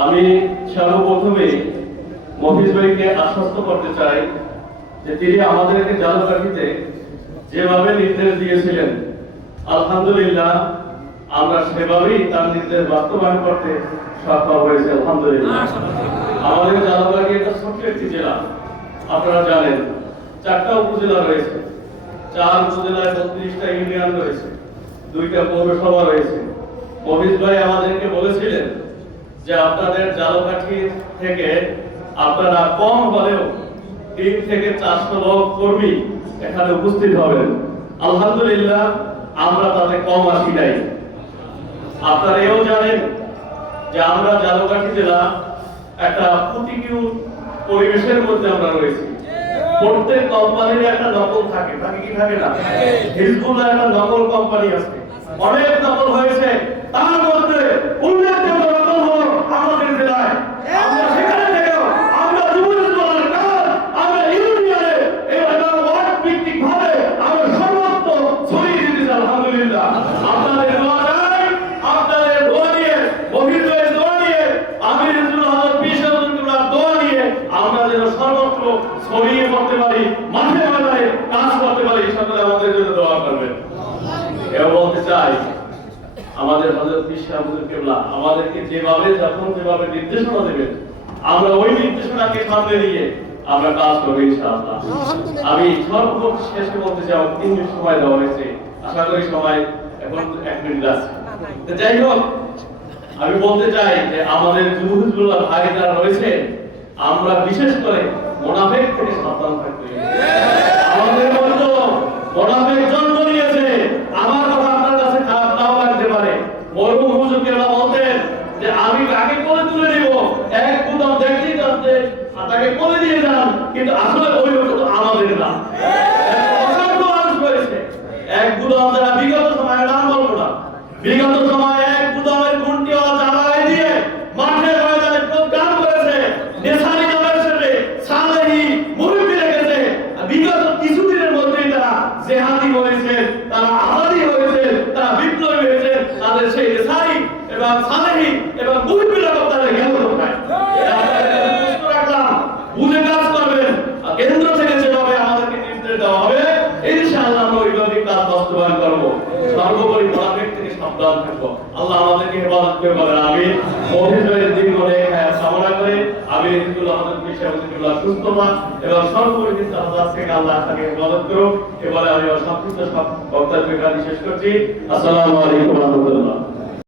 আমি সর্বপ্রথমে মফিজ ভাইকে আশ্বস্ত করতে চাই যে তিনি আমাদেরকে জালকাঠিতে যেভাবে নির্দেশ দিয়েছিলেন, আলহামদুলিল্লাহ আমরা সেভাবেই তার নির্দেশ বাস্তবায়ন করতে সক্ষম হয়েছে। আলহামদুলিল্লাহ। আমাদের জালকাঠি একটা ছোট্ট একটি জেলা, আপনারা জানেন 4টা উপজেলা রয়েছে, 4 উপজেলায় 32টা ইউনিয়ন রয়েছে, 2টা পৌরসভা রয়েছে। মফিজ ভাই আমাদেরকে বলেছিলেন যে আপনাদের জালকাঠি থেকে আপনারা কম হলেও 3 থেকে 400 লোক কর্মী এখানে উপস্থিত হবেন। আলহামদুলিল্লাহ আমরা তাতে কম আসি নাই। আপনারা এও জানেন যে আমরা জালকাঠি জেলা একটা প্রতিকূল পরিবেশের মধ্যে আমরা রয়েছি। প্রত্যেক কোম্পানির একটা নকল থাকে, কি থাকে না? হিজবুল্লাহ একটা নকল কোম্পানি আছে, অনেক নকল হয়েছে, তার মধ্যে উল্লেখযোগ্য নকল হলো আমাদের জেলায়। আমরা সেখানে থেকেও আমরা যুবদলের কাজ, আমরা ইউনিয়নে এবং ওয়ার্ড ভিত্তিক ভাবে আমরা সর্বত্র ছড়িয়ে দিতেছি। আলহামদুলিল্লাহ। আপনাদের দোয়া চাই, আপনাদের দোয়া নিয়ে, অভিযোগের দোয়া নিয়ে, আমির হযরত বিশ্ববিদ্যালয়ের দোয়া নিয়ে আমরা যেন সর্বত্র ছড়িয়ে পড়তে পারি, মাঠে ময়দানে কাজ করতে পারি। সকলে আমাদের জন্য দোয়া করবেন। এও বলতে চাই আমাদের হযরত বিশ্ববিদ্যালয় কেবলা আমাদেরকে যেভাবে যখন যেভাবে নির্দেশনা দেবেন আমরা ওই নির্দেশনাকে সামনে নিয়ে আমরা কাজ করব ইনশাআল্লাহ। আমি সর্বশেষ শেষে বলতে চাই 3 মিনিট সময় দেওয়া হয়েছে, আশা করি সময় এখন 1 মিনিট আছে। তো যাই হোক, আমি বলতে চাই যে আমাদের যুবদল ভাই যারা রয়েছে আমরা বিশেষ করে মুনাফিক থেকে সাবধান থাকতে হবে। আমাদের মধ্যে মুনাফিক জন্ম নিয়েছে। আমার কথা আপনার কাছে খারাপ নাও লাগতে পারে। মরহুম হুজুর কেবলা বলতেন যে আমি কাকে কোলে তুলে নিব, এক কুদম দেখতেই জানতে তাকে কোলে দিয়ে যান, কিন্তু আসলে ওই লোক তো আমাদের না। অসংখ্য মানুষ রয়েছে এক কুদম যারা বিগত সময়ে, নাম বলবো না, বিগত সময়ে এক কুদমের গুণটিওয়ালা জানালাই দিয়ে মাঠে ময়দানে প্রোগ্রাম করেছে, নেশারি নামের সাথে সালেহি মুরব্বি রেখেছে। বিগত কিছুদিনের মধ্যেই তারা জেহাদি হয়েছে, তারা আজাদি হয়েছে, তারা বিপ্লবী হয়েছে। তাদের সেই নেশারি এবং সালেহি এবং মুরব্বি রকম তাদের গেল কোথায়? প্রশ্ন রাখলাম, বুঝে কাজ করবেন। কেন্দ্র থেকে যেভাবে আমাদেরকে নির্দেশ দেওয়া হবে ইনশাআল্লাহ আমরা ওইভাবে কাজ বাস্তবায়ন করব। সর্বোপরি মুনাফিক থেকে সাবধান থাকবো। আল্লাহ আমাদেরকে হেফাজত করে বলেন আমিন। মফিজ ভাইয়ের দীর্ঘ হায়াত কামনা করে আমি রিজুল্লাহ হযরত বিশ্ববিদ্যালয় সুস্থতা এবং সর্বোপরি কিন্তু আল্লাহ থেকে আল্লাহ তাকে হেফাজত করুক। এবারে আমি সংক্ষিপ্ত বক্তব্য শেষ করছি। আসসালামু আলাইকুম ওয়া রাহমাতুল্লাহ।